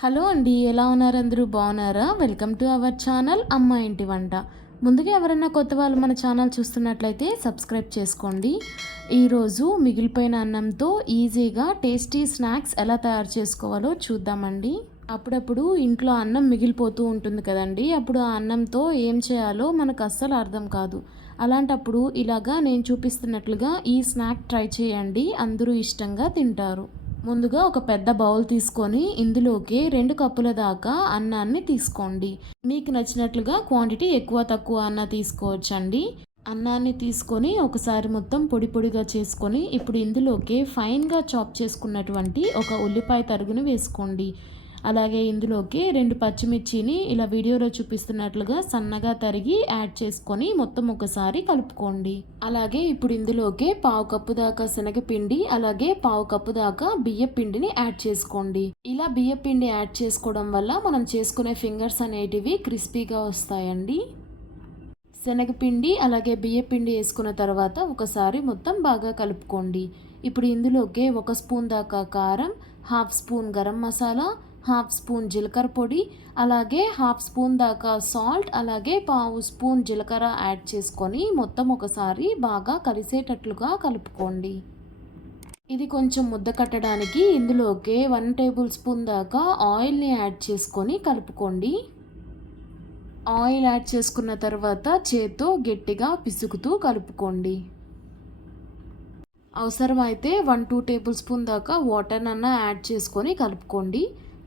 Hello అండి ఎలా ఉన్నారు అందరూ? బాగున్నారా? వెల్కమ్ టు అవర్ ఛానల్ అమ్మ ఇంటి వంట. ముందుగా ఎవరైనా కొత్త వాళ్ళు మన ఛానల్ చూస్తున్నట్లయితే సబ్స్క్రైబ్ చేసుకోండి. ఈరోజు మిగిలిపోయిన అన్నంతో ఈజీగా టేస్టీ స్నాక్స్ ఎలా తయారు చేసుకోవాలో చూద్దామండి. అప్పుడప్పుడు ఇంట్లో అన్నం మిగిలిపోతూ ఉంటుంది కదండి. అప్పుడు ఆ అన్నంతో ఏం చేయాలో మనకు అస్సలు అర్థం కాదు. అలాంటప్పుడు ఇలాగా నేను చూపిస్తున్నట్లుగా ఈ స్నాక్ ట్రై చేయండి. అందరూ ఇష్టంగా తింటారు. ముందుగా ఒక పెద్ద బౌల్ తీసుకొని ఇందులోకి రెండు కప్పుల దాకా అన్నాన్ని తీసుకోండి. మీకు నచ్చినట్లుగా క్వాంటిటీ ఎక్కువ తక్కువ అన్న తీసుకోవచ్చండి. అన్నాన్ని తీసుకొని ఒకసారి మొత్తం పొడి పొడిగా చేసుకొని ఇప్పుడు ఇందులోకి ఫైన్గా చాప్ చేసుకున్నటువంటి ఒక ఉల్లిపాయ తరుగును వేసుకోండి. అలాగే ఇందులోకి రెండు పచ్చిమిర్చిని ఇలా వీడియోలో చూపిస్తున్నట్లుగా సన్నగా తరిగి యాడ్ చేసుకొని మొత్తం ఒకసారి కలుపుకోండి. అలాగే ఇప్పుడు ఇందులోకి పావు కప్పు దాకా శనగపిండి అలాగే పావు కప్పు దాకా బియ్య పిండిని యాడ్ చేసుకోండి. ఇలా బియ్య పిండి యాడ్ చేసుకోవడం వల్ల మనం చేసుకునే ఫింగర్స్ అనేటివి క్రిస్పీగా వస్తాయండి. శనగపిండి అలాగే బియ్యపిండి వేసుకున్న తర్వాత ఒకసారి మొత్తం బాగా కలుపుకోండి. ఇప్పుడు ఇందులోకి ఒక స్పూన్ దాకా కారం half spoon garam masala half spoon జీలకర్ర పొడి అలాగే హాఫ్ స్పూన్ దాకా సాల్ట్ అలాగే పావు స్పూన్ జీలకర్ర యాడ్ చేసుకొని మొత్తం ఒకసారి బాగా కలిసేటట్లుగా కలుపుకోండి. ఇది కొంచెం ముద్ద కట్టడానికి ఇందులోకి వన్ టేబుల్ స్పూన్ దాకా ఆయిల్ని యాడ్ చేసుకొని కలుపుకోండి. ఆయిల్ యాడ్ చేసుకున్న తర్వాత చేత్తో గట్టిగా పిసుకుతూ కలుపుకోండి. అవసరమైతే వన్ టూ టేబుల్ స్పూన్ దాకా వాటర్నన్నా యాడ్ చేసుకొని కలుపుకోండి.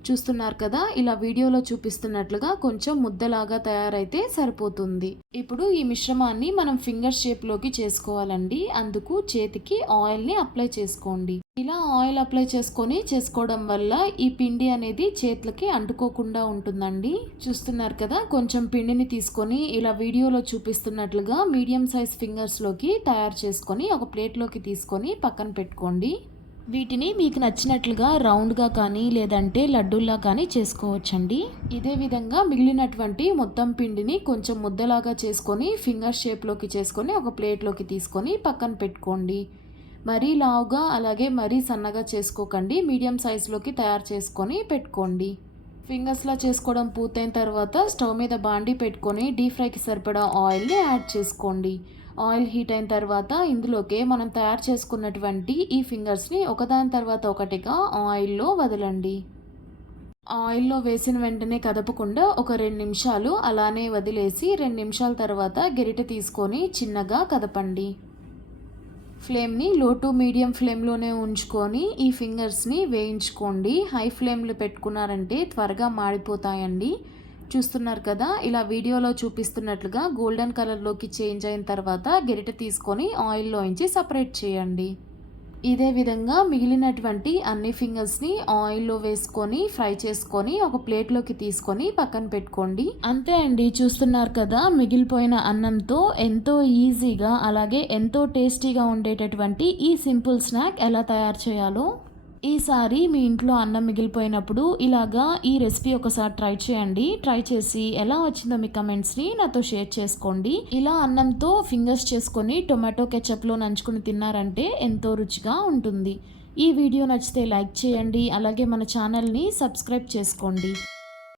చూస్తున్నారు కదా ఇలా వీడియోలో చూపిస్తున్నట్లుగా కొంచెం ముద్దలాగా తయారైతే సరిపోతుంది. ఇప్పుడు ఈ మిశ్రమాన్ని మనం ఫింగర్ షేప్లోకి చేసుకోవాలండి. అందుకు చేతికి ఆయిల్ని అప్లై చేసుకోండి. ఇలా ఆయిల్ అప్లై చేసుకొని చేసుకోవడం వల్ల ఈ పిండి అనేది చేతులకి అంటుకోకుండా ఉంటుందండి. చూస్తున్నారు కదా కొంచెం పిండిని తీసుకొని ఇలా వీడియోలో చూపిస్తున్నట్లుగా మీడియం సైజ్ ఫింగర్స్లోకి తయారు చేసుకొని ఒక ప్లేట్లోకి తీసుకొని పక్కన పెట్టుకోండి. వీటిని మీకు నచ్చినట్లుగా రౌండ్గా కానీ లేదంటే లడ్డూల్లా కానీ చేసుకోవచ్చండి. ఇదే విధంగా మిగిలినటువంటి మొత్తం పిండిని కొంచెం ముద్దలాగా చేసుకొని ఫింగర్ షేప్లోకి చేసుకొని ఒక ప్లేట్లోకి తీసుకొని పక్కన పెట్టుకోండి. మరీ లావుగా అలాగే మరీ సన్నగా చేసుకోకండి. మీడియం సైజులోకి తయారు చేసుకొని పెట్టుకోండి. ఫింగర్స్లా చేసుకోవడం పూర్తయిన తర్వాత స్టవ్ మీద బాండి పెట్టుకొని డీప్ ఫ్రైకి సరిపడా ఆయిల్ని యాడ్ చేసుకోండి. ఆయిల్ హీట్ అయిన తర్వాత ఇందులోకి మనం తయారు చేసుకున్నటువంటి ఈ ఫింగర్స్ని ఒకదాని తర్వాత ఒకటిగా ఆయిల్లో వదలండి. ఆయిల్లో వేసిన వెంటనే కదపకుండా ఒక రెండు నిమిషాలు అలానే వదిలేసి రెండు నిమిషాల తర్వాత గెరిట తీసుకొని చిన్నగా కదపండి. ఫ్లేమ్ని లో టు మీడియం ఫ్లేమ్లోనే ఉంచుకొని ఈ ఫింగర్స్ని వేయించుకోండి. హై ఫ్లేమ్లో పెట్టుకున్నారంటే త్వరగా మాడిపోతాయండి. చూస్తున్నారు కదా ఇలా వీడియోలో చూపిస్తున్నట్లుగా గోల్డెన్ కలర్లోకి చేంజ్ అయిన తర్వాత గెరిట తీసుకొని ఆయిల్లోంచి సపరేట్ చేయండి. ఇదే విధంగా మిగిలినటువంటి అన్ని ఫింగర్స్ని ఆయిల్లో వేసుకొని ఫ్రై చేసుకొని ఒక ప్లేట్లోకి తీసుకొని పక్కన పెట్టుకోండి. అంతే అండి చూస్తున్నారు కదా మిగిలిపోయిన అన్నంతో ఎంతో ఈజీగా అలాగే ఎంతో టేస్టీగా ఉండేటటువంటి ఈ సింపుల్ స్నాక్ ఎలా తయారు చేయాలో. ఈసారి మీ ఇంట్లో అన్నం మిగిలిపోయినప్పుడు ఇలాగా ఈ రెసిపీ ఒకసారి ట్రై చేయండి. ట్రై చేసి ఎలా వచ్చిందో మీ కమెంట్స్ని నాతో షేర్ చేసుకోండి. ఇలా అన్నంతో ఫింగర్స్ చేసుకొని టొమాటో కెచప్లో నంచుకుని తిన్నారంటే ఎంతో రుచిగా ఉంటుంది. ఈ వీడియో నచ్చితే లైక్ చేయండి. అలాగే మన ఛానల్ని సబ్స్క్రైబ్ చేసుకోండి.